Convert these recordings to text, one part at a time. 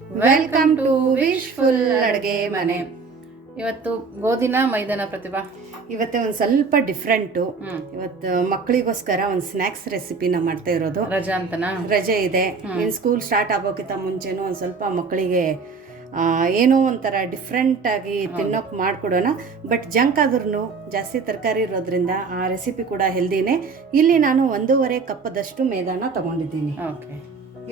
Welcome to wishful ಅಡುಗೆ ಮನೆ. ಇವತ್ತು ಗೋಧಿನ ಮೈದಾನ ಪ್ರತಿಭಾ. ಇವತ್ತೆ ಒಂದು ಸ್ವಲ್ಪ ಡಿಫ್ರೆಂಟು. ಇವತ್ತು ಮಕ್ಕಳಿಗೋಸ್ಕರ ಒಂದು ಸ್ನ್ಯಾಕ್ಸ್ ರೆಸಿಪಿನ ಮಾಡ್ತಾ ಇರೋದು. ರಜಾ ಅಂತನಾ? ರಜೆ ಇದೆ. ಇನ್ನು ಸ್ಕೂಲ್ ಸ್ಟಾರ್ಟ್ ಆಗೋಕ್ಕಿಂತ ಮುಂಚೆನೂ ಒಂದು ಸ್ವಲ್ಪ ಮಕ್ಕಳಿಗೆ ಏನೋ ಒಂಥರ ಡಿಫ್ರೆಂಟಾಗಿ ತಿನ್ನೋಕೆ ಮಾಡಿಕೊಡೋಣ. ಬಟ್ ಜಂಕ್ ಆದ್ರೂ ಜಾಸ್ತಿ ತರಕಾರಿ ಇರೋದ್ರಿಂದ ಆ ರೆಸಿಪಿ ಕೂಡ ಹೆಲ್ದಿನೇ. ಇಲ್ಲಿ ನಾನು 1.5 ಕಪ್ಪದಷ್ಟು ಮೈದಾನ ತಗೊಂಡಿದ್ದೀನಿ. ಓಕೆ.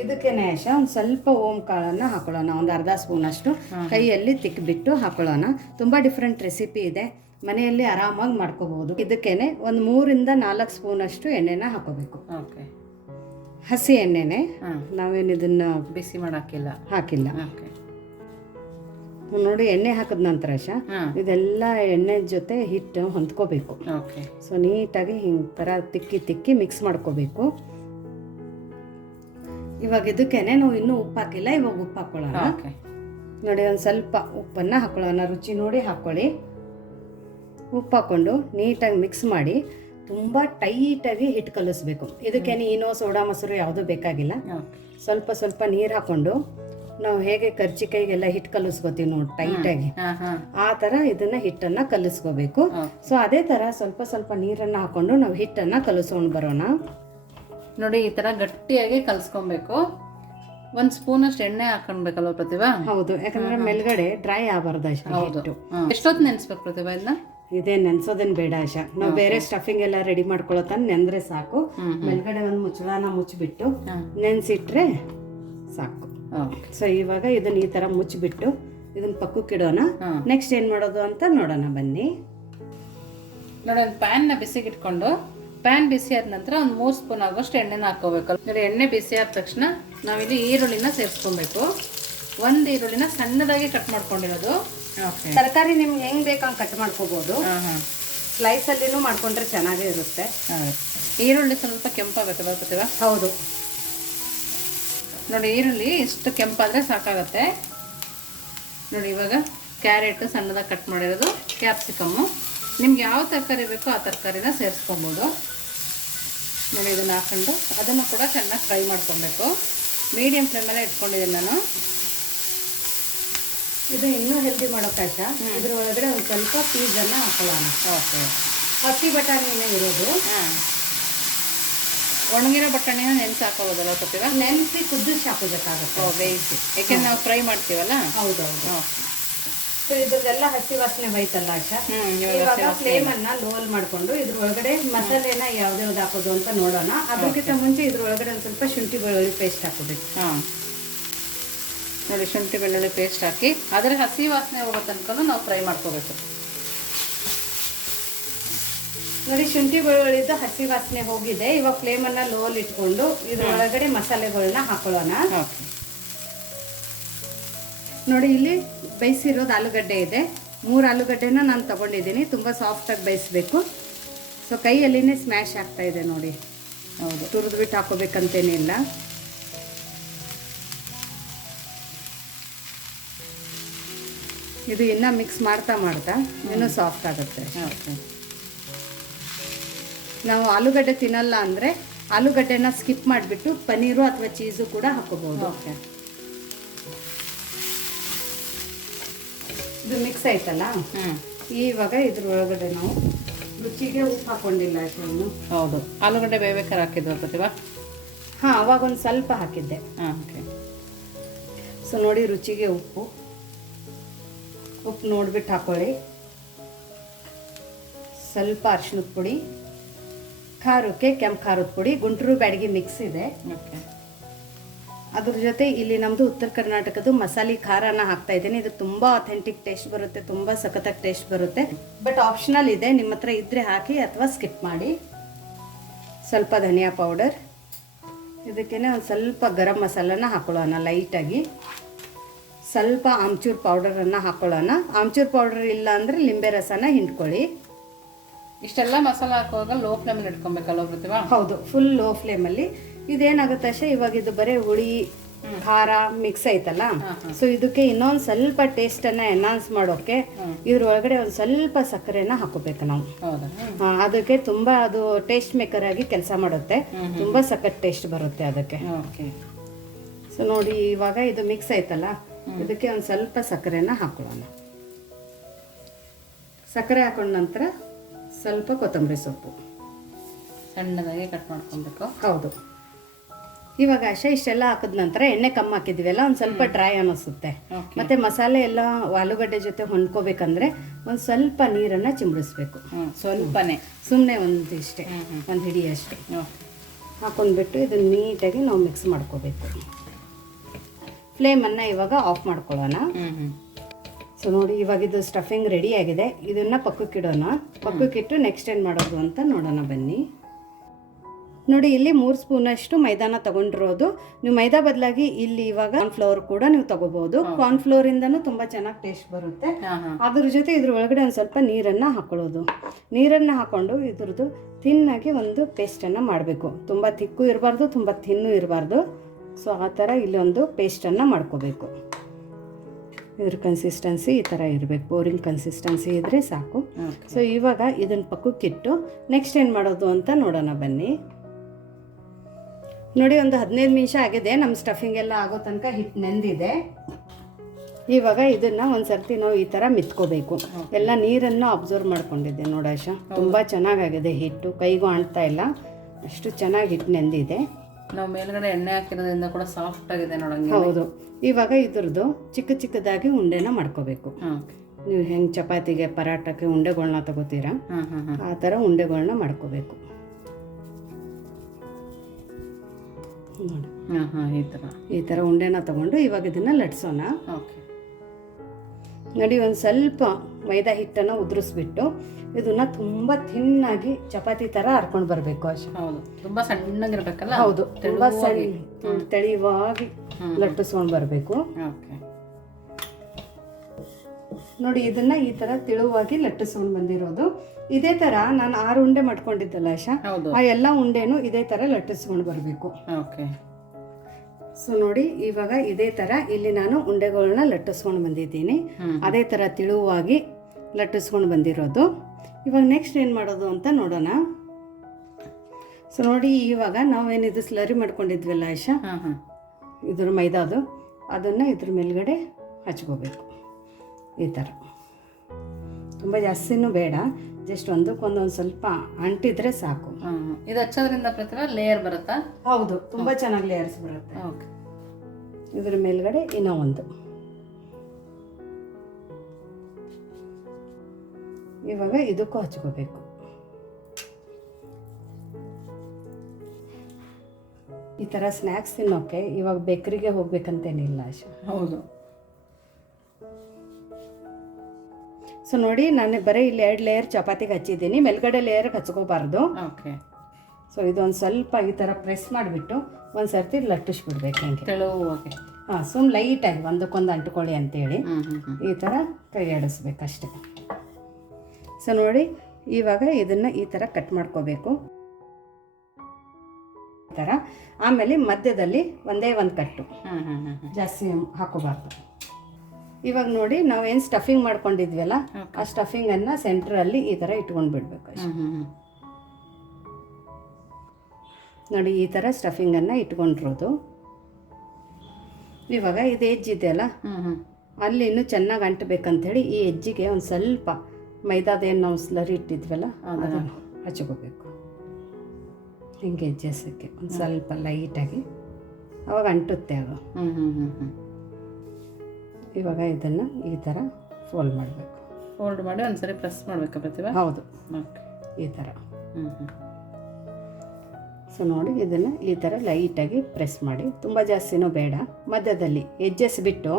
ಇದಕ್ಕೇನೆ ಒಂದು ಸ್ವಲ್ಪ ಓಂ ಕಾಳನ್ನು ಹಾಕೊಳ್ಳೋಣ, ಒಂದು ಅರ್ಧ ಸ್ಪೂನಷ್ಟು ಕೈಯಲ್ಲಿ ತಿಕ್ಕಿಬಿಟ್ಟು ಹಾಕೊಳ್ಳೋಣ. ತುಂಬ ಡಿಫ್ರೆಂಟ್ ರೆಸಿಪಿ ಇದೆ, ಮನೆಯಲ್ಲಿ ಆರಾಮಾಗಿ ಮಾಡ್ಕೋಬಹುದು. ಇದಕ್ಕೇನೆ ಒಂದು 3 ಇಂದ 4 ಸ್ಪೂನಷ್ಟು ಎಣ್ಣೆನ ಹಾಕೋಬೇಕು. ಓಕೆ. ಹಸಿ ಎಣ್ಣೆನೆ, ನಾವೇನು ಇದನ್ನ ಬಿಸಿ ಮಾಡಾಕಿಲ್ಲ, ಹಾಕಿಲ್ಲ. ಓಕೆ. ನೋಡಿ, ಎಣ್ಣೆ ಹಾಕಿದ ನಂತರ ಇದೆಲ್ಲ ಎಣ್ಣೆ ಜೊತೆ ಹಿಟ್ಟು ಹೊಂದ್ಕೋಬೇಕು. ಓಕೆ. ಸೊ ನೀಟಾಗಿ ಹಿಂಗೆ ಥರ ತಿಕ್ಕಿ ಮಿಕ್ಸ್ ಮಾಡ್ಕೋಬೇಕು. ಇವಾಗ ಇದಕ್ಕೇನೆ ನಾವು ಇನ್ನೂ ಉಪ್ಪು ಹಾಕಿಲ್ಲ, ಇವಾಗ ಉಪ್ಪು ಹಾಕೊಳ್ಳೋಣ. ಓಕೆ. ನೋಡಿ, ಒಂದು ಸ್ವಲ್ಪ ಉಪ್ಪನ್ನು ಹಾಕೊಳ್ಳೋಣ, ರುಚಿ ನೋಡಿ ಹಾಕ್ಕೊಳ್ಳಿ. ಉಪ್ಪು ಹಾಕ್ಕೊಂಡು ನೀಟಾಗಿ ಮಿಕ್ಸ್ ಮಾಡಿ ತುಂಬ ಟೈಟಾಗಿ ಹಿಟ್ಟು ಕಲಿಸ್ಬೇಕು. ಇದಕ್ಕೇನೆ ಏನೋ ಸೋಡಾ ಮೊಸರು ಯಾವುದೂ ಬೇಕಾಗಿಲ್ಲ. ಸ್ವಲ್ಪ ನೀರು ಹಾಕ್ಕೊಂಡು ನಾವು ಹೇಗೆ ಕರ್ಜಿಕಾಯಿಗೆಲ್ಲ ಹಿಟ್ಟು ಕಲಿಸ್ಕೋತೀವಿ ನೋಡಿ ಟೈಟಾಗಿ, ಆ ಥರ ಇದನ್ನ ಹಿಟ್ಟನ್ನು ಕಲಿಸ್ಕೋಬೇಕು. ಸೊ ಅದೇ ಥರ ಸ್ವಲ್ಪ ನೀರನ್ನು ಹಾಕ್ಕೊಂಡು ನಾವು ಹಿಟ್ಟನ್ನು ಕಲಿಸ್ಕೊಂಡು ಬರೋಣ. ನೋಡಿ, ಈ ತರ ಗಟ್ಟಿಯಾಗಿ ಕಲ್ಸ್ಕೊಬೇಕು. 1 ಸ್ಪೂನಷ್ಟು ಎಣ್ಣೆ ಹಾಕೊಂಡ್ಬೇಕಲ್ವ ಪ್ರತಿಭಾ? ಹೌದು, ಯಾಕಂದ್ರೆ ಮೇಲ್ಗಡೆ ಡ್ರೈ ಆಗಬಾರ್ದು ಅಷ್ಟೇ. ಎಷ್ಟೊತ್ತು ನೆನೆಸ್ಬೇಕು ಪ್ರತಿಭಾ ಇದನ್ನ? ಇದೇ ನೆನ್ಸೋದೇನು ಬೇಡ ಆಶಾ. ನಾವು ಬೇರೆ ಸ್ಟಫಿಂಗ್ ಎಲ್ಲ ರೆಡಿ ಮಾಡ್ಕೊಳತ್ತಾನ ನೆಂದ್ರೆ ಸಾಕು. ಮೇಲ್ಗಡೆ ಒಂದು ಮುಚ್ಚಳನ ಮುಚ್ಚಿಬಿಟ್ಟು ನೆನ್ಸಿಟ್ರೆ ಸಾಕು. ಸೊ ಇವಾಗ ಇದನ್ನ ಈ ತರ ಮುಚ್ಚಿಬಿಟ್ಟು ಇದನ್ನ ಪಕ್ಕಕ್ಕೆ ಇಡೋಣ. ನೆಕ್ಸ್ಟ್ ಏನ್ ಮಾಡೋದು ಅಂತ ನೋಡೋಣ ಬನ್ನಿ. ನೋಡಿ, ಒಂದು ಪ್ಯಾನ್ನ ಬಿಸಿಗೆ ಇಟ್ಕೊಂಡು ಪ್ಯಾನ್ ಬಿಸಿ ಆದ ನಂತರ ಒಂದು 3 ಸ್ಪೂನ್ ಆಗೋಷ್ಟು ಎಣ್ಣೆನ ಹಾಕೋಬೇಕು. ನೋಡಿ, ಎಣ್ಣೆ ಬಿಸಿ ಆದ ತಕ್ಷಣ ನಾವಿಲ್ಲಿ ಈರುಳ್ಳಿನ ಸೇರಿಸ್ಕೊಬೇಕು. 1 ಈರುಳ್ಳಿನ ಸಣ್ಣದಾಗಿ ಕಟ್ ಮಾಡ್ಕೊಂಡಿರೋದು. ತರಕಾರಿ ನಿಮ್ಗೆ ಹೆಂಗ್ ಬೇಕಂಗೆ ಕಟ್ ಮಾಡ್ಕೋಬಹುದು. ಸ್ಲೈಸ್ ಅಲ್ಲಿನೂ ಮಾಡ್ಕೊಂಡ್ರೆ ಚೆನ್ನಾಗೇ ಇರುತ್ತೆ. ಈರುಳ್ಳಿ ಸ್ವಲ್ಪ ಕೆಂಪಾಗಬೇಕಲ್ಲ ಪ್ರತಿಭಾ? ಹೌದು. ನೋಡಿ, ಈರುಳ್ಳಿ ಇಷ್ಟು ಕೆಂಪಾದರೆ ಸಾಕಾಗತ್ತೆ. ನೋಡಿ, ಇವಾಗ ಕ್ಯಾರೆಟ್ ಸಣ್ಣದಾಗಿ ಕಟ್ ಮಾಡಿರೋದು, ಕ್ಯಾಪ್ಸಿಕಮ್ಮು, ನಿಮ್ಗೆ ಯಾವ ತರಕಾರಿ ಬೇಕೋ ಆ ತರಕಾರಿನ ಸೇರಿಸ್ಕೊಬೋದು. ನೋಡಿ, ಇದನ್ನು ಹಾಕೊಂಡು ಅದನ್ನು ಕೂಡ ಚೆನ್ನಾಗಿ ಫ್ರೈ ಮಾಡ್ಕೊಬೇಕು. ಮೀಡಿಯಂ ಫ್ಲೇಮಲ್ಲೇ ಇಟ್ಕೊಂಡಿದ್ದೀನಿ ನಾನು. ಇದು ಇನ್ನೂ ಹೆಲ್ದಿ ಮಾಡೋಕ್ಕಾಶ. ಇದ್ರ ಒಳಗಡೆ ಒಂದು ಸ್ವಲ್ಪ ಪೀಸನ್ನು ಹಾಕೊಳ್ಳೋಣ. ಓಕೆ. ಹಸಿ ಬಟಾಣಿನೇ ಇರೋದು. ಒಣಗಿರೋ ಬಟಾಣಿನ ನೆನೆಸಿ ಹಾಕೋಬೋದಲ್ಲ ಪ್ರತಿಭಾ? ನೆನೆಸಿ ಕುದಿಸಿ ಹಾಕೋಬೇಕಾಗುತ್ತೆ. ಬೇಯಿಸಿ, ಯಾಕೆಂದ್ರೆ ನಾವು ಫ್ರೈ ಮಾಡ್ತೀವಲ್ಲ. ಹೌದೌದು. ಸೊ ಇದ್ರದ್ದೆಲ್ಲ ಹಸಿ ವಾಸನೆ ಬೈತಲ್ಲ ಆಶಾ. ಇವಾಗ ಫ್ಲೇಮ್ ಅನ್ನ ಲೋಲ್ ಮಾಡ್ಕೊಂಡು ಇದ್ರ ಒಳಗಡೆ ಮಸಾಲೆನ ಯಾವ್ದು ಹಾಕೋದು ಅಂತ ನೋಡೋಣ. ಅದಕ್ಕಿಂತ ಮುಂಚೆ ಇದ್ರ ಒಳಗಡೆ ಒಂದು ಸ್ವಲ್ಪ ಶುಂಠಿ ಬೆಳ್ಳುಳ್ಳಿ ಪೇಸ್ಟ್ ಹಾಕೋಬೇಕು. ನೋಡಿ, ಶುಂಠಿ ಬೆಳ್ಳುಳ್ಳಿ ಪೇಸ್ಟ್ ಹಾಕಿ ಅದರ ಹಸಿ ವಾಸನೆ ಹೋಗೋ ತನಕ ನಾವು ಫ್ರೈ ಮಾಡ್ಕೋಬೇಕು. ನೋಡಿ, ಶುಂಠಿ ಬೆಳ್ಳುಳ್ಳಿದು ಹಸಿ ವಾಸನೆ ಹೋಗಿದೆ. ಇವಾಗ ಫ್ಲೇಮ್ ಅನ್ನ ಲೋಲ್ ಇಟ್ಕೊಂಡು ಇದ್ರ ಒಳಗಡೆ ಮಸಾಲೆಗಳನ್ನ ಹಾಕೊಳ್ಳೋಣ. ನೋಡಿ, ಇಲ್ಲಿ ಬೇಯಿಸಿರೋದು ಆಲೂಗಡ್ಡೆ ಇದೆ. 3 ಆಲೂಗಡ್ಡೆನ ನಾನು ತಗೊಂಡಿದ್ದೀನಿ. ತುಂಬ ಸಾಫ್ಟಾಗಿ ಬೇಯಿಸ್ಬೇಕು. ಸೊ ಕೈಯಲ್ಲಿನೇ ಸ್ಮ್ಯಾಶ್ ಆಗ್ತಾ ಇದೆ ನೋಡಿ. ಹೌದು, ತುರಿದ್ಬಿಟ್ಟು ಹಾಕೋಬೇಕಂತೇನಿಲ್ಲ. ಇದು ಇನ್ನೂ ಮಿಕ್ಸ್ ಮಾಡ್ತಾ ಇನ್ನೂ ಸಾಫ್ಟ್ ಆಗುತ್ತೆ. ನಾವು ಆಲೂಗಡ್ಡೆ ತಿನ್ನಲ್ಲ ಅಂದರೆ ಆಲೂಗಡ್ಡೆನ ಸ್ಕಿಪ್ ಮಾಡಿಬಿಟ್ಟು ಪನ್ನೀರು ಅಥವಾ ಚೀಸು ಕೂಡ ಹಾಕೋಬಹುದು. ಇದು ಮಿಕ್ಸ್ ಆಯ್ತಲ್ಲ, ಇವಾಗ ಇದ್ರ ಒಳಗಡೆ ನಾವು ರುಚಿಗೆ ಉಪ್ಪು ಹಾಕೊಂಡಿಲ್ಲ ಅಷ್ಟೇನು. ಹೌದು, ಆಲೂಗಡ್ಡೆ ಬೇಯ್ಬೇಕಾದ್ರೆ ಹಾಕಿದ್ವಿ ಪ್ರತಿಭಾ? ಅವಾಗ ಒಂದು ಸ್ವಲ್ಪ ಹಾಕಿದ್ದೆ. ಓಕೆ. ಸೊ ನೋಡಿ, ರುಚಿಗೆ ಉಪ್ಪು ನೋಡ್ಬಿಟ್ಟು ಹಾಕೊಳ್ಳಿ. ಸ್ವಲ್ಪ ಅರಿಶಿಣದ ಪುಡಿ, ಖಾರಕ್ಕೆ ಕೆಂಪು ಖಾರದ ಪುಡಿ, ಗುಂಟೂರು ಬ್ಯಾಡಗಿ ಮಿಕ್ಸ್ ಇದೆ. ಅದ್ರ ಜೊತೆ ಇಲ್ಲಿ ನಮ್ಮದು ಉತ್ತರ ಕರ್ನಾಟಕದ ಮಸಾಲೆ ಖಾರನ ಹಾಕ್ತಾ ಇದ್ದೀನಿ. ಇದು ತುಂಬ ಅಥೆಂಟಿಕ್ ಟೇಸ್ಟ್ ಬರುತ್ತೆ, ತುಂಬ ಸಖತ್ತಾಗಿ ಟೇಸ್ಟ್ ಬರುತ್ತೆ. ಬಟ್ ಆಪ್ಷನಲ್ ಇದೆ, ನಿಮ್ಮ ಹತ್ರ ಇದ್ರೆ ಹಾಕಿ ಅಥವಾ ಸ್ಕಿಪ್ ಮಾಡಿ. ಸ್ವಲ್ಪ ಧನಿಯಾ ಪೌಡರ್, ಇದಕ್ಕೇನೆ ಒಂದು ಸ್ವಲ್ಪ ಗರಂ ಮಸಾಲನ ಹಾಕೊಳ್ಳೋಣ ಲೈಟಾಗಿ. ಸ್ವಲ್ಪ ಆಮ್ಚೂರ್ ಪೌಡರನ್ನು ಹಾಕೊಳ್ಳೋಣ. ಆಮ್ಚೂರ್ ಪೌಡರ್ ಇಲ್ಲ ಅಂದರೆ ಲಿಂಬೆ ರಸನ ಹಿಂಡ್ಕೊಳ್ಳಿ. ಇಷ್ಟೆಲ್ಲ ಮಸಾಲ ಹಾಕುವಾಗ ಲೋ ಫ್ಲೇಮಲ್ಲಿ ಇಟ್ಕೊಬೇಕಲ್ಲ ಪ್ರತಿಭಾ? ಹೌದು, ಫುಲ್ ಲೋ ಫ್ಲೇಮಲ್ಲಿ. ಇದೇನಾಗುತ್ತೆ ಅಷ್ಟೇ, ಇವಾಗ ಇದು ಬರೀ ಹುಳಿ ಖಾರ ಮಿಕ್ಸ್ ಐತಲ್ಲ. ಸೊ ಇದಕ್ಕೆ ಇನ್ನೊಂದು ಸ್ವಲ್ಪ ಟೇಸ್ಟನ್ನು ಎನ್ಹಾನ್ಸ್ ಮಾಡೋಕ್ಕೆ ಇದ್ರೊಳಗಡೆ ಒಂದು ಸ್ವಲ್ಪ ಸಕ್ಕರೆನ ಹಾಕೋಬೇಕು ನಾವು. ಅದಕ್ಕೆ ತುಂಬ ಅದು ಟೇಸ್ಟ್ ಮೇಕರ್ ಆಗಿ ಕೆಲಸ ಮಾಡುತ್ತೆ. ತುಂಬ ಸಖತ್ ಟೇಸ್ಟ್ ಬರುತ್ತೆ ಅದಕ್ಕೆ. ಓಕೆ. ಸೊ ಸೊ ನೋಡಿ ಇವಾಗ ಇದು ಮಿಕ್ಸ್ ಆಯ್ತಲ್ಲ, ಇದಕ್ಕೆ ಒಂದು ಸ್ವಲ್ಪ ಸಕ್ಕರೆನ ಹಾಕೊಳ್ಳೋಣ. ಸಕ್ಕರೆ ಹಾಕೊಂಡ ನಂತರ ಸ್ವಲ್ಪ ಕೊತ್ತಂಬರಿ ಸೊಪ್ಪು ಸಣ್ಣದಾಗಿ ಕಟ್ ಮಾಡ್ಕೊಬೇಕು. ಹೌದು. ಇವಾಗ ಅಷ್ಟೇ ಇಷ್ಟೆಲ್ಲ ಹಾಕಿದ ನಂತರ ಎಣ್ಣೆ ಕಮ್ಮಿ ಹಾಕಿದ್ವಲ್ಲ, ಒಂದು ಸ್ವಲ್ಪ ಡ್ರೈ ಅನ್ನಿಸುತ್ತೆ. ಮತ್ತೆ ಮಸಾಲೆ ಎಲ್ಲ ಆಲೂಗಡ್ಡೆ ಜೊತೆ ಹೊಂದ್ಕೋಬೇಕಂದ್ರೆ ಒಂದು ಸ್ವಲ್ಪ ನೀರನ್ನು ಚಿಮ್ರಿಸ್ಬೇಕು. ಸ್ವಲ್ಪನೇ, ಸುಮ್ಮನೆ ಒಂದು ಇಷ್ಟೇ, ಒಂದು ಹಿಡಿ ಅಷ್ಟೇ ಹಾಕೊಂಡ್ಬಿಟ್ಟು ಇದನ್ನು ನೀಟಾಗಿ ನಾವು ಮಿಕ್ಸ್ ಮಾಡ್ಕೋಬೇಕು. ಫ್ಲೇಮನ್ನು ಇವಾಗ ಆಫ್ ಮಾಡ್ಕೊಳ್ಳೋಣ. ಸೊ ನೋಡಿ ಇವಾಗ ಇದು ಸ್ಟಫಿಂಗ್ ರೆಡಿ ಆಗಿದೆ. ಇದನ್ನು ಪಕ್ಕಕ್ಕಿಡೋಣ. ಪಕ್ಕಕ್ಕಿಟ್ಟು ನೆಕ್ಸ್ಟ್ ಏನು ಮಾಡೋದು ಅಂತ ನೋಡೋಣ ಬನ್ನಿ. ನೋಡಿ ಇಲ್ಲಿ 3 ಸ್ಪೂನಷ್ಟು ಮೈದಾನ ತಗೊಂಡಿರೋದು. ನೀವು ಮೈದಾ ಬದಲಾಗಿ ಇಲ್ಲಿ ಇವಾಗ ಕಾರ್ನ್ಫ್ಲವರ್ ಕೂಡ ನೀವು ತಗೋಬಹುದು. ಕಾರ್ನ್ಫ್ಲವರಿಂದನೂ ತುಂಬ ಚೆನ್ನಾಗಿ ಟೇಸ್ಟ್ ಬರುತ್ತೆ. ಅದ್ರ ಜೊತೆ ಇದ್ರ ಒಳಗಡೆ ಒಂದು ಸ್ವಲ್ಪ ನೀರನ್ನು ಹಾಕೊಳ್ಳೋದು. ನೀರನ್ನು ಹಾಕೊಂಡು ಇದ್ರದ್ದು ತಿನ್ನಾಗಿ ಒಂದು ಪೇಸ್ಟನ್ನು ಮಾಡಬೇಕು. ತುಂಬ ತಿಕ್ಕು ಇರಬಾರ್ದು, ತುಂಬ ತಿನ್ನೂ ಇರಬಾರ್ದು. ಸೊ ಆ ಥರ ಇಲ್ಲೊಂದು ಪೇಸ್ಟನ್ನು ಮಾಡ್ಕೋಬೇಕು. ಇದ್ರ ಕನ್ಸಿಸ್ಟೆನ್ಸಿ ಈ ಥರ ಇರಬೇಕು. ಬೋರಿಂಗ್ ಕನ್ಸಿಸ್ಟೆನ್ಸಿ ಇದ್ದರೆ ಸಾಕು. ಸೊ ಇವಾಗ ಇದನ್ನು ಪಕ್ಕಕ್ಕಿಟ್ಟು ನೆಕ್ಸ್ಟ್ ಏನು ಮಾಡೋದು ಅಂತ ನೋಡೋಣ ಬನ್ನಿ. ನೋಡಿ ಒಂದು 15 ನಿಮಿಷ ಆಗಿದೆ. ನಮ್ಮ ಸ್ಟಫಿಂಗ್ ಎಲ್ಲ ಆಗೋ ತನಕ ಹಿಟ್ಟು ನೆಂದಿದೆ. ಇವಾಗ ಇದನ್ನು ಒಂದು ಸರ್ತಿ ನಾವು ಈ ಥರ ಮಿತ್ಕೋಬೇಕು. ಎಲ್ಲ ನೀರನ್ನು ಅಬ್ಸರ್ವ್ ಮಾಡ್ಕೊಂಡಿದ್ದೆ ನೋಡಾಶ. ತುಂಬ ಚೆನ್ನಾಗಾಗಿದೆ ಹಿಟ್ಟು, ಕೈಗೂ ಆಣ್ತಾ ಇಲ್ಲ, ಅಷ್ಟು ಚೆನ್ನಾಗಿ ಹಿಟ್ಟು ನೆಂದಿದೆ. ನಾವು ಮೇಲ್ಗಡೆ ಎಣ್ಣೆ ಹಾಕಿರೋದ್ರಿಂದ ಕೂಡ ಸಾಫ್ಟ್ ಆಗಿದೆ ನೋಡಂಗೆ. ಹೌದು. ಇವಾಗ ಇದ್ರದ್ದು ಚಿಕ್ಕ ಚಿಕ್ಕದಾಗಿ ಉಂಡೆನ ಮಾಡ್ಕೋಬೇಕು. ನೀವು ಹೆಂಗೆ ಚಪಾತಿಗೆ ಪರಾಟಕ್ಕೆ ಉಂಡೆಗಳನ್ನ ತಗೋತೀರಾ ಆ ಥರ ಉಂಡೆಗಳನ್ನ ಮಾಡ್ಕೋಬೇಕು. ನೋಡಿ ಈ ಥರ ಉಂಡೆನ ತಗೊಂಡು ಇವಾಗ ಇದನ್ನ ಲಟ್ಸೋಣ. ನೋಡಿ ಒಂದು ಸ್ವಲ್ಪ ಮೈದಾ ಹಿಟ್ಟನ್ನು ಉದುರಿಸ್ಬಿಟ್ಟು ಇದನ್ನ ತುಂಬಾ ಥಿನ್ನಾಗಿ ಚಪಾತಿ ತರ ಹರ್ಕೊಂಡು ಬರಬೇಕು ಅಷ್ಟೇ. ಹೌದು, ತುಂಬಾ ಸಣ್ಣಗಿರ್ಬೇಕಲ್ಲ. ಹೌದು, ತುಂಬಾ ಸಣ್ಣ ತೆಳುವಾಗಿ ಲಟ್ಟಿಸ್ಕೊಂಡು ಬರಬೇಕು. ನೋಡಿ ಇದನ್ನ ಈ ತರ ತೆಳುವಾಗಿ ಲಟ್ಟಿಸ್ಕೊಂಡು ಬಂದಿರೋದು. ಇದೇ ತರ ನಾನು 6 ಉಂಡೆ ಮಾಡ್ಕೊಂಡಿದ್ದಲ್ಲ ಆಶಾ, ಆ ಎಲ್ಲ ಉಂಡೆನು ಇದೇ ತರ ಲಟ್ಟಿಸ್ಕೊಂಡು ಬರಬೇಕು. ಸೊ ನೋಡಿ ಇವಾಗ ಇದೇ ತರ ಇಲ್ಲಿ ನಾನು ಉಂಡೆಗಳನ್ನ ಲಟ್ಟಿಸ್ಕೊಂಡು ಬಂದಿದ್ದೀನಿ. ಅದೇ ತರ ತೆಳುವಾಗಿ ಲಟ್ಟಿಸ್ಕೊಂಡು ಬಂದಿರೋದು. ಇವಾಗ ನೆಕ್ಸ್ಟ್ ಏನು ಮಾಡೋದು ಅಂತ ನೋಡೋಣ. ಸೊ ನೋಡಿ ಇವಾಗ ನಾವೇನಿದು ಸ್ಲರಿ ಮಾಡ್ಕೊಂಡಿದ್ವಲ್ಲ ಆಶಾ, ಇದ್ರ ಮೈದಾದು, ಅದನ್ನು ಇದ್ರ ಮೇಲ್ಗಡೆ ಹಚ್ಕೋಬೇಕು ಈ ಥರ. ತುಂಬ ಜಾಸ್ತಿನೂ ಬೇಡ, ಜಸ್ಟ್ ಒಂದಕ್ಕೊಂದೊಂದು ಸ್ವಲ್ಪ ಅಂಟಿದ್ರೆ ಸಾಕು. ಇದು ಹಚ್ಚೋದ್ರಿಂದ ಪ್ರತಿಭಾ ಲೇಯರ್ ಬರುತ್ತಾ? ಹೌದು, ತುಂಬ ಚೆನ್ನಾಗಿ ಲೇಯರ್ಸ್ ಬರುತ್ತೆ. ಇದ್ರ ಮೇಲ್ಗಡೆ ಇನ್ನೂ ಒಂದು. ಇವಾಗ ಇದಕ್ಕೂ ಹಚ್ಕೋಬೇಕು. ಈ ಥರ ಸ್ನ್ಯಾಕ್ಸ್ ತಿನ್ನೋಕೆ ಇವಾಗ ಬೇಕರಿಗೆ ಹೋಗ್ಬೇಕಂತೇನಿಲ್ಲ ಆಶಾ. ಹೌದು. ಸೊ ನೋಡಿ ನಾನು ಬರೀ ಇಲ್ಲಿ 2 ಲೇಯರ್ ಚಪಾತಿಗೆ ಹಚ್ಚಿದ್ದೀನಿ, ಮೇಲ್ಗಡೆ ಲೇಯರ್ಗೆ ಹಚ್ಕೋಬಾರ್ದು. ಸೊ ಇದೊಂದು ಸ್ವಲ್ಪ ಈ ಥರ ಪ್ರೆಸ್ ಮಾಡಿಬಿಟ್ಟು ಒಂದು ಸರ್ತಿ ಲಟ್ಟಿಸ್ಬಿಡ್ಬೇಕು ಹಂಗೆ ತೆಳುವಾಗಿ. ಸುಮ್ಮನೆ ಲೈಟಾಗಿ ಒಂದಕ್ಕೊಂದು ಅಂಟ್ಕೊಳ್ಳಿ ಅಂತೇಳಿ ಈ ಥರ ಕೈ ಆಡಿಸ್ಬೇಕಷ್ಟೆ. ಸೊ ನೋಡಿ ಇವಾಗ ಇದನ್ನು ಈ ಥರ ಕಟ್ ಮಾಡ್ಕೋಬೇಕು ಈ ಥರ. ಆಮೇಲೆ ಮಧ್ಯದಲ್ಲಿ ಒಂದೇ ಒಂದು ಕಟ್ಟು, ಜಾಸ್ತಿ ಹಾಕೋಬಾರ್ದು. ಇವಾಗ ನೋಡಿ ನಾವೇನು ಸ್ಟಫಿಂಗ್ ಮಾಡ್ಕೊಂಡಿದ್ವಲ್ಲ, ಆ ಸ್ಟಫಿಂಗನ್ನು ಸೆಂಟ್ರಲ್ಲಿ ಈ ಥರ ಇಟ್ಕೊಂಡು ಬಿಡ್ಬೇಕು ಅಷ್ಟೇ. ನೋಡಿ ಈ ಥರ ಸ್ಟಫಿಂಗನ್ನು ಇಟ್ಕೊಂಡಿರೋದು. ಇವಾಗ ಇದು ಎಜ್ ಇದೆಯಲ್ಲ, ಅಲ್ಲಿ ಇನ್ನೂ ಚೆನ್ನಾಗಿ ಅಂಟಬೇಕಂತೇಳಿ ಈ ಎಜ್ಜಿಗೆ ಒಂದು ಸ್ವಲ್ಪ ಮೈದಾದೇನು ನಾವು ಸ್ಲರಿ ಇಟ್ಟಿದ್ವಲ್ಲ ಅದನ್ನು ಹಚ್ಕೋಬೇಕು ಹಿಂಗೆ ಎಜ್ಜೆಸಕ್ಕೆ ಒಂದು ಸ್ವಲ್ಪ ಲೈಟಾಗಿ, ಅವಾಗ ಅಂಟುತ್ತೆ ಅದು. ಇವಾಗ ಇದನ್ನು ಈ ಥರ ಫೋಲ್ಡ್ ಮಾಡಬೇಕು. ಫೋಲ್ಡ್ ಮಾಡಿ ಒಂದ್ಸರಿ ಪ್ರೆಸ್ ಮಾಡಬೇಕಾ ಪ್ರತಿಭಾ? ಹೌದು, ಈ ಥರ. ಸೊ ನೋಡಿ ಇದನ್ನು ಈ ಥರ ಲೈಟಾಗಿ ಪ್ರೆಸ್ ಮಾಡಿ, ತುಂಬ ಜಾಸ್ತಿನೂ ಬೇಡ, ಮಧ್ಯದಲ್ಲಿ ಎಜ್ಜಸ್ ಬಿಟ್ಟು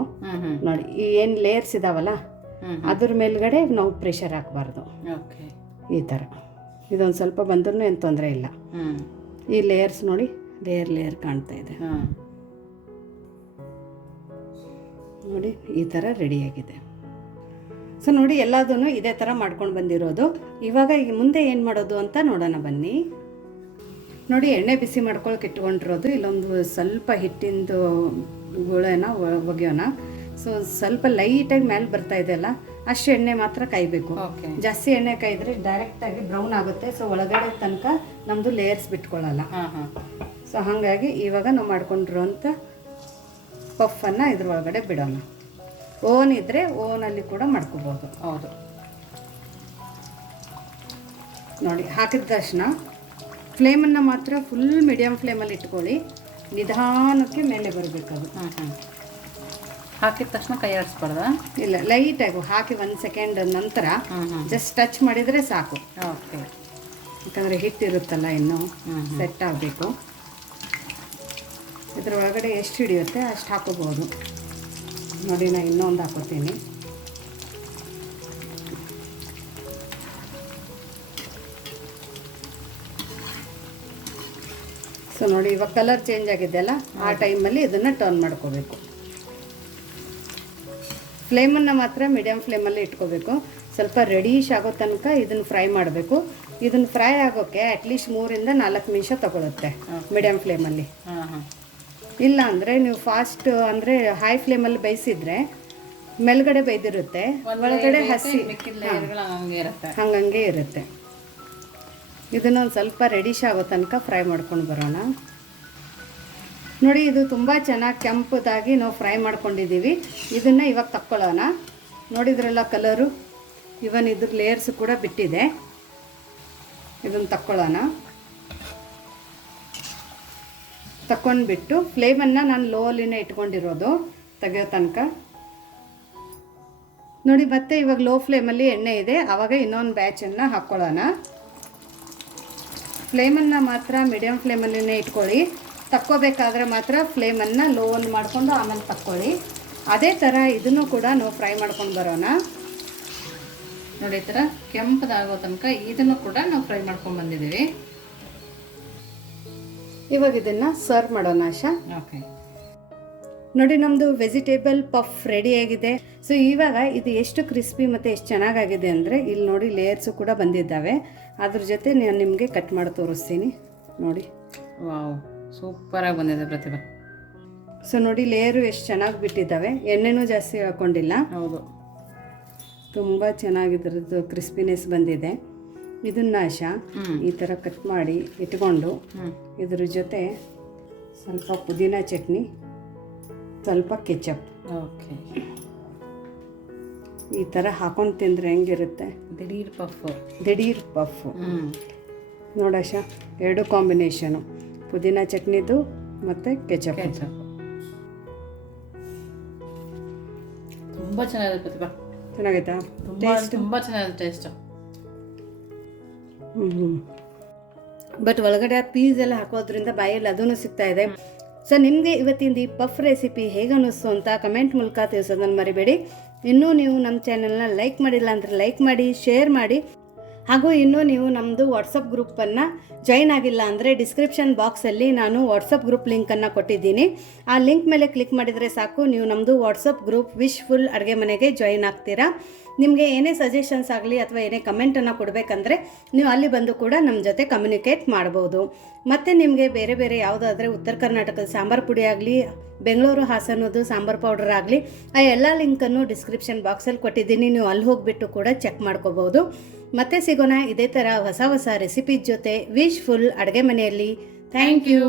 ನೋಡಿ ಈ ಏನು ಲೇಯರ್ಸ್ ಇದಾವಲ್ಲ ಅದ್ರ ಮೇಲ್ಗಡೆ ನಾವು ಪ್ರೆಷರ್ ಹಾಕಬಾರ್ದು. ಈ ಥರ ಇದೊಂದು ಸ್ವಲ್ಪ ಬಂದ್ರೂ ಏನು ತೊಂದರೆ ಇಲ್ಲ. ಈ ಲೇಯರ್ಸ್ ನೋಡಿ ಲೇಯರ್ ಕಾಣ್ತಾ ಇದೆ ನೋಡಿ, ಈ ಥರ ರೆಡಿಯಾಗಿದೆ. ಸೊ ನೋಡಿ ಎಲ್ಲದನ್ನು ಇದೇ ಥರ ಮಾಡ್ಕೊಂಡು ಬಂದಿರೋದು. ಇವಾಗ ಈಗ ಮುಂದೆ ಏನು ಮಾಡೋದು ಅಂತ ನೋಡೋಣ ಬನ್ನಿ. ನೋಡಿ ಎಣ್ಣೆ ಬಿಸಿ ಮಾಡ್ಕೊಳಕ್ಕೆ ಇಟ್ಕೊಂಡಿರೋದು. ಇಲ್ಲೊಂದು ಸ್ವಲ್ಪ ಹಿಟ್ಟಿಂದು ಗುಳೆನ ಒಗೆಯೋಣ. ಸೊ ಸ್ವಲ್ಪ ಲೈಟಾಗಿ ಮೇಲೆ ಬರ್ತಾ ಇದೆಯಲ್ಲ, ಅಷ್ಟು ಎಣ್ಣೆ ಮಾತ್ರ ಕಾಯಬೇಕು. ಜಾಸ್ತಿ ಎಣ್ಣೆ ಕಾಯಿದ್ರೆ ಡೈರೆಕ್ಟಾಗಿ ಬ್ರೌನ್ ಆಗುತ್ತೆ. ಸೊ ಒಳಗಡೆ ತನಕ ನಮ್ಮದು ಲೇಯರ್ಸ್ ಬಿಟ್ಕೊಳ್ಳಲ್ಲ. ಸೊ ಹಾಗಾಗಿ ಇವಾಗ ನಾವು ಮಾಡ್ಕೊಂಡಿರೋಂಥ ಪಫನ್ನು ಇದ್ರೊಳಗಡೆ ಬಿಡೋಣ. ಓವನ್ ಇದ್ದರೆ ಓವನಲ್ಲಿ ಕೂಡ ಮಾಡ್ಕೋಬೋದು. ಹೌದು ನೋಡಿ, ಹಾಕಿದ ತಕ್ಷಣ ಫ್ಲೇಮನ್ನು ಮಾತ್ರ ಫುಲ್ ಮೀಡಿಯಮ್ ಫ್ಲೇಮಲ್ಲಿ ಇಟ್ಕೊಳ್ಳಿ. ನಿಧಾನಕ್ಕೆ ಮೇಲೆ ಬರಬೇಕದು. ಹಾಕಿದ ತಕ್ಷಣ ಕೈ ಆಡಿಸ್ಬಾರ್ದ? ಇಲ್ಲ, ಲೈಟಾಗಿ ಹಾಕಿ 1 ಸೆಕೆಂಡ್ ನಂತರ ಜಸ್ಟ್ ಟಚ್ ಮಾಡಿದರೆ ಸಾಕು. ಓಕೆ. ಯಾಕಂದರೆ ಹಿಟ್ಟಿರುತ್ತಲ್ಲ ಇನ್ನೂ ಸೆಟ್ ಆಗಬೇಕು. ಇದ್ರ ಒಳಗಡೆ ಎಷ್ಟು ಹಿಡಿಯುತ್ತೆ ಅಷ್ಟು ಹಾಕೋಬೋದು. ನೋಡಿ, ನಾನು ಇನ್ನೊಂದು ಹಾಕೋತೀನಿ. ಸೊ ನೋಡಿ, ಇವಾಗ ಕಲರ್ ಚೇಂಜ್ ಆಗಿದೆಯಲ್ಲ, ಆ ಟೈಮಲ್ಲಿ ಇದನ್ನು ಟರ್ನ್ ಮಾಡ್ಕೋಬೇಕು. ಫ್ಲೇಮನ್ನು ಮಾತ್ರ ಮೀಡಿಯಮ್ ಫ್ಲೇಮಲ್ಲಿ ಇಟ್ಕೋಬೇಕು. ಸ್ವಲ್ಪ ರೆಡಿಶ್ ಆಗೋ ತನಕ ಇದನ್ನು ಫ್ರೈ ಮಾಡಬೇಕು. ಇದನ್ನು ಫ್ರೈ ಆಗೋಕ್ಕೆ ಅಟ್ಲೀಸ್ಟ್ 3 ಇಂದ 4 ನಿಮಿಷ ತಗೊಳುತ್ತೆ ಮೀಡಿಯಮ್ ಫ್ಲೇಮಲ್ಲಿ. ಇಲ್ಲ ಅಂದರೆ ನೀವು ಫಾಸ್ಟ್ ಅಂದರೆ ಹೈ ಫ್ಲೇಮಲ್ಲಿ ಬೇಯಿಸಿದ್ರೆ ಮೇಲ್ಗಡೆ ಬೇಯ್ದಿರುತ್ತೆ, ಒಳಗಡೆ ಹಸಿ ಹಂಗಂಗೆ ಇರುತ್ತೆ. ಇದನ್ನೊಂದು ಸ್ವಲ್ಪ ರೆಡಿಶ್ ಆಗೋ ತನಕ ಫ್ರೈ ಮಾಡ್ಕೊಂಡು ಬರೋಣ. ನೋಡಿ, ಇದು ತುಂಬ ಚೆನ್ನಾಗಿ ಕೆಂಪದಾಗಿ ನಾವು ಫ್ರೈ ಮಾಡ್ಕೊಂಡಿದ್ದೀವಿ. ಇದನ್ನು ಇವಾಗ ತಕ್ಕೊಳ್ಳೋಣ. ನೋಡಿದ್ರಲ್ಲ ಕಲರು, ಇವನ್ ಇದ್ರ ಲೇಯರ್ಸ್ ಕೂಡ ಬಿಟ್ಟಿದೆ. ಇದನ್ನು ತಕ್ಕೊಳ್ಳೋಣ. ತಗೊಂಡ್ಬಿಟ್ಟು ಫ್ಲೇಮನ್ನು ನಾನು ಲೋಲಿನೇ ಇಟ್ಕೊಂಡಿರೋದು ತೆಗೆಯೋ ತನಕ. ನೋಡಿ, ಮತ್ತೆ ಇವಾಗ ಲೋ ಫ್ಲೇಮಲ್ಲಿ ಎಣ್ಣೆ ಇದೆ, ಆವಾಗ ಇನ್ನೊಂದು ಬ್ಯಾಚನ್ನು ಹಾಕ್ಕೊಳ್ಳೋಣ. ಫ್ಲೇಮನ್ನು ಮಾತ್ರ ಮೀಡಿಯಮ್ ಫ್ಲೇಮಲ್ಲಿನೇ ಇಟ್ಕೊಳ್ಳಿ. ತಕ್ಕೋಬೇಕಾದ್ರೆ ಮಾತ್ರ ಫ್ಲೇಮನ್ನು ಲೋ ಮಾಡಿಕೊಂಡು ಆಮೇಲೆ ತಕ್ಕೊಳ್ಳಿ. ಅದೇ ಥರ ಇದನ್ನು ಕೂಡ ನಾವು ಫ್ರೈ ಮಾಡ್ಕೊಂಡು ಬರೋಣ. ನೋಡಿ, ಈ ಥರ ಕೆಂಪದಾಗೋ ತನಕ ಇದನ್ನು ಕೂಡ ನಾವು ಫ್ರೈ ಮಾಡ್ಕೊಂಡು ಬಂದಿದ್ದೀವಿ. ಇವಾಗ ಇದನ್ನು ಸರ್ವ್ ಮಾಡೋಣ ಆಶಾ. ಓಕೆ. ನೋಡಿ, ನಮ್ಮದು ವೆಜಿಟೇಬಲ್ ಪಫ್ ರೆಡಿಯಾಗಿದೆ. ಸೊ ಇವಾಗ ಇದು ಎಷ್ಟು ಕ್ರಿಸ್ಪಿ ಮತ್ತು ಎಷ್ಟು ಚೆನ್ನಾಗಾಗಿದೆ ಅಂದರೆ, ಇಲ್ಲಿ ನೋಡಿ ಲೇಯರ್ಸು ಕೂಡ ಬಂದಿದ್ದಾವೆ. ಅದ್ರ ಜೊತೆ ನಾನು ನಿಮಗೆ ಕಟ್ ಮಾಡಿ ತೋರಿಸ್ತೀನಿ. ನೋಡಿ, ವಾವ್, ಸೂಪರಾಗಿ ಬಂದಿದೆ ಪ್ರತಿಭಾ. ಸೊ ನೋಡಿ, ಲೇಯರು ಎಷ್ಟು ಚೆನ್ನಾಗಿ ಬಿಟ್ಟಿದ್ದಾವೆ. ಎಣ್ಣೆನೂ ಜಾಸ್ತಿ ಹಾಕ್ಕೊಂಡಿಲ್ಲ. ಹೌದು, ತುಂಬ ಚೆನ್ನಾಗಿದ್ರದ್ದು ಕ್ರಿಸ್ಪಿನೆಸ್ ಬಂದಿದೆ. ಇದನ್ನ ಆಶಾ ಈ ಥರ ಕಟ್ ಮಾಡಿ ಇಟ್ಕೊಂಡು ಇದ್ರ ಜೊತೆ ಸ್ವಲ್ಪ ಪುದೀನ ಚಟ್ನಿ, ಸ್ವಲ್ಪ ಕೆಚಪ್, ಓಕೆ, ಈ ಥರ ಹಾಕೊಂಡು ತಿಂದರೆ ಹೆಂಗಿರುತ್ತೆ? ದಿಢೀರ್ ಪಫ್. ದಿಢೀರ್ ಪಫ್. ನೋಡಾಶ, ಎರಡು ಕಾಂಬಿನೇಷನು, ಪುದೀನ ಚಟ್ನಿದು ಮತ್ತು ಕೆಚಪ್. ತುಂಬ ಚೆನ್ನಾಗಿದೆ ಪ್ರತಿಭಾ. ಚೆನ್ನಾಗೈತಾ? ತುಂಬ ಚೆನ್ನಾಗಿದೆ ಟೇಸ್ಟ್. ಬಟ್ ಒಳಗಡೆ ಪೀಸ್ ಎಲ್ಲ ಹಾಕೋದ್ರಿಂದ ಬಾಯಲ್ಲಿ ಅದೂ ಸಿಗ್ತಾ ಇದೆ. ಸೊ ನಿಮಗೆ ಇವತ್ತಿಂದ ಈ ಪಫ್ ರೆಸಿಪಿ ಹೇಗೆ ಅನ್ನಿಸ್ತು ಅಂತ ಕಮೆಂಟ್ ಮೂಲಕ ತಿಳಿಸೋದನ್ನು ಮರಿಬೇಡಿ. ಇನ್ನೂ ನೀವು ನಮ್ಮ ಚಾನೆಲ್ನ ಲೈಕ್ ಮಾಡಿಲ್ಲ ಅಂದರೆ ಲೈಕ್ ಮಾಡಿ, ಶೇರ್ ಮಾಡಿ. ಹಾಗೂ ಇನ್ನೂ ನೀವು ನಮ್ಮದು ವಾಟ್ಸಪ್ ಗ್ರೂಪನ್ನು ಜಾಯಿನ್ ಆಗಿಲ್ಲ ಅಂದರೆ ಡಿಸ್ಕ್ರಿಪ್ಷನ್ ಬಾಕ್ಸಲ್ಲಿ ನಾನು ವಾಟ್ಸಪ್ ಗ್ರೂಪ್ ಲಿಂಕನ್ನು ಕೊಟ್ಟಿದ್ದೀನಿ. ಆ ಲಿಂಕ್ ಮೇಲೆ ಕ್ಲಿಕ್ ಮಾಡಿದರೆ ಸಾಕು, ನೀವು ನಮ್ಮದು ವಾಟ್ಸಪ್ ಗ್ರೂಪ್ ವಿಶ್ಫುಲ್ ಅಡುಗೆ ಮನೆಗೆ ಜಾಯಿನ್ ಆಗ್ತೀರಾ. ನಿಮಗೆ ಏನೇ ಸಜೆಷನ್ಸ್ ಆಗಲಿ ಅಥವಾ ಏನೇ ಕಮೆಂಟನ್ನು ಕೊಡಬೇಕಂದ್ರೆ ನೀವು ಅಲ್ಲಿ ಬಂದು ಕೂಡ ನಮ್ಮ ಜೊತೆ ಕಮ್ಯುನಿಕೇಟ್ ಮಾಡ್ಬೋದು. ಮತ್ತು ನಿಮಗೆ ಬೇರೆ ಬೇರೆ ಯಾವುದಾದ್ರೆ ಉತ್ತರ ಕರ್ನಾಟಕದ ಸಾಂಬಾರು ಪುಡಿ ಆಗಲಿ, ಬೆಂಗಳೂರು ಹಾಸನದು ಸಾಂಬಾರು ಪೌಡರ್ ಆಗಲಿ, ಆ ಎಲ್ಲ ಲಿಂಕನ್ನು ಡಿಸ್ಕ್ರಿಪ್ಷನ್ ಬಾಕ್ಸಲ್ಲಿ ಕೊಟ್ಟಿದ್ದೀನಿ. ನೀವು ಅಲ್ಲಿ ಹೋಗಿಬಿಟ್ಟು ಕೂಡ ಚೆಕ್ ಮಾಡ್ಕೋಬೋದು. ಮತ್ತೆ ಸಿಗೋಣ ಇದೇ ಥರ ಹೊಸ ಹೊಸ ರೆಸಿಪಿ ಜೊತೆ ವಿಶ್ಫುಲ್ ಅಡುಗೆ ಮನೆಯಲ್ಲಿ. Thank you.